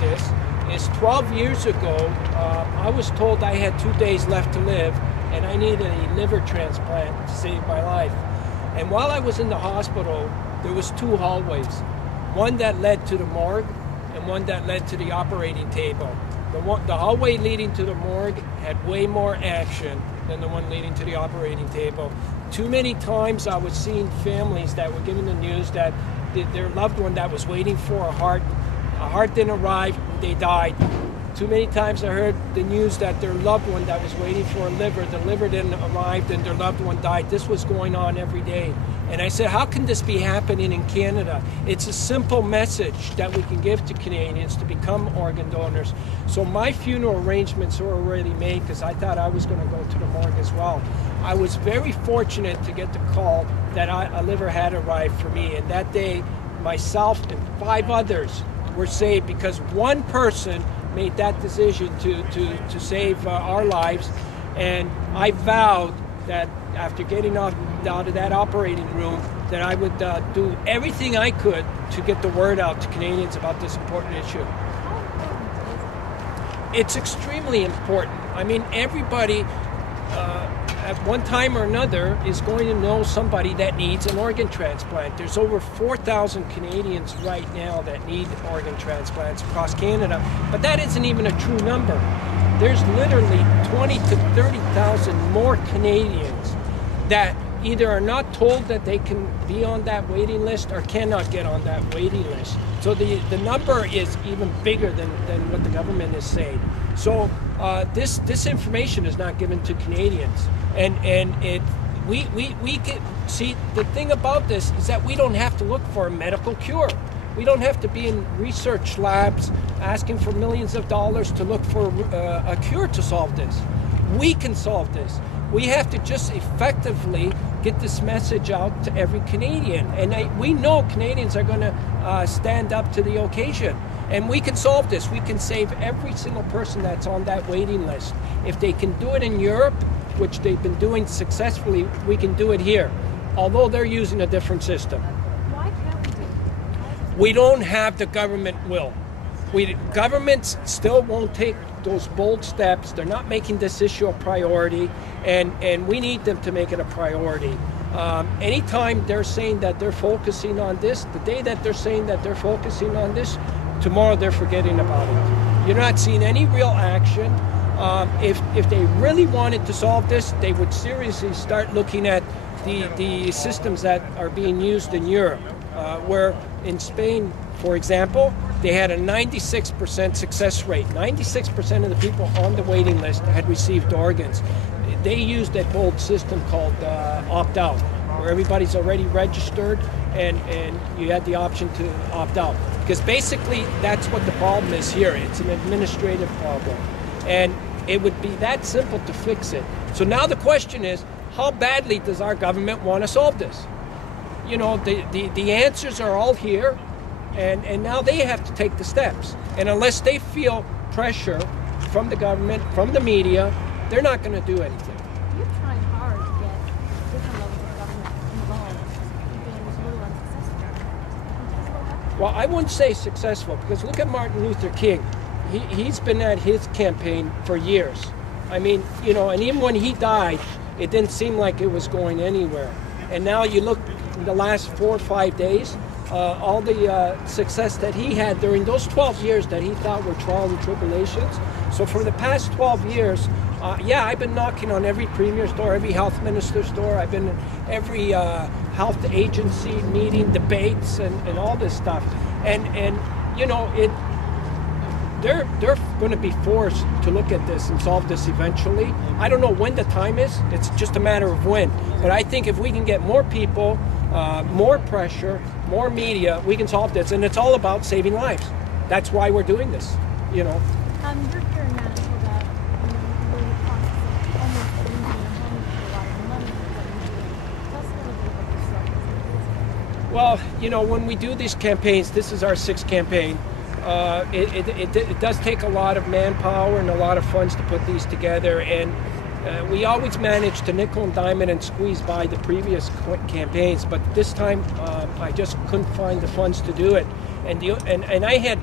this is 12 years ago, I was told I had 2 days left to live and I needed a liver transplant to save my life. And while I was in the hospital, there was 2 hallways, one that led to the morgue and one that led to the operating table. The hallway leading to the morgue had way more action than the one leading to the operating table. Too many times I was seeing families that were given the news that their loved one that was waiting for a heart didn't arrive, they died. Too many times I heard the news that their loved one that was waiting for a liver, the liver didn't arrive and their loved one died. This was going on every day. And I said, how can this be happening in Canada? It's a simple message that we can give to Canadians to become organ donors. So my funeral arrangements were already made because I thought I was going to go to the morgue as well. I was very fortunate to get the call that a liver had arrived for me. And that day, myself and 5 others were saved because one person made that decision to save our lives. And I vowed that after getting out of that operating room, that I would do everything I could to get the word out to Canadians about this important issue. It's extremely important. I mean, everybody at one time or another is going to know somebody that needs an organ transplant. There's over 4,000 Canadians right now that need organ transplants across Canada, but that isn't even a true number. There's literally 20 to 30,000 more Canadians that either are not told that they can be on that waiting list or cannot get on that waiting list. So the number is even bigger than what the government is saying. So this information is not given to Canadians, and we can see the thing about this is that we don't have to look for a medical cure. We don't have to be in research labs asking for millions of dollars to look for a cure to solve this. We can solve this. We have to just effectively get this message out to every Canadian. And we know Canadians are going to stand up to the occasion. And we can solve this. We can save every single person that's on that waiting list. If they can do it in Europe, which they've been doing successfully, we can do it here, although they're using a different system. Why can't we do it? We don't have the government will. Governments still won't take those bold steps. They're not making this issue a priority, and we need them to make it a priority. Anytime they're saying that they're focusing on this, the day that they're saying that they're focusing on this, tomorrow they're forgetting about it. You're not seeing any real action. If they really wanted to solve this, they would seriously start looking at the systems that are being used in Europe, where in Spain, for example, they had a 96% success rate. 96% of the people on the waiting list had received organs. They used that bold system called opt-out, where everybody's already registered and you had the option to opt out. Because basically that's what the problem is here. It's an administrative problem. And it would be that simple to fix it. So now the question is, how badly does our government want to solve this? You know, the answers are all here. And now they have to take the steps. And unless they feel pressure from the government, from the media, they're not going to do anything. You're trying hard to get different levels of government involved. You've been a little unsuccessful. Well, I wouldn't say successful, because look at Martin Luther King. He's been at his campaign for years. I mean, you know, and even when he died, it didn't seem like it was going anywhere. And now you look in the last 4 or 5 days, all the success that he had during those 12 years that he thought were trials and tribulations. So for the past 12 years, I've been knocking on every premier's door, every health minister's door. I've been in every health agency meeting, debates, and all this stuff. And you know, they're going to be forced to look at this and solve this eventually. I don't know when the time is. It's just a matter of when. But I think if we can get more people, more pressure, more media, we can solve this. And it's all about saving lives. That's why we're doing this, you know. You're here in Manitoba, really conscious of almost losing your home for a lot of money. Tell us a little bit about yourself. Well, you know, when we do these campaigns, this is our 6th campaign. It does take a lot of manpower and a lot of funds to put these together, and we always manage to nickel and dime it and squeeze by the previous campaigns, but this time I just couldn't find the funds to do it. And I had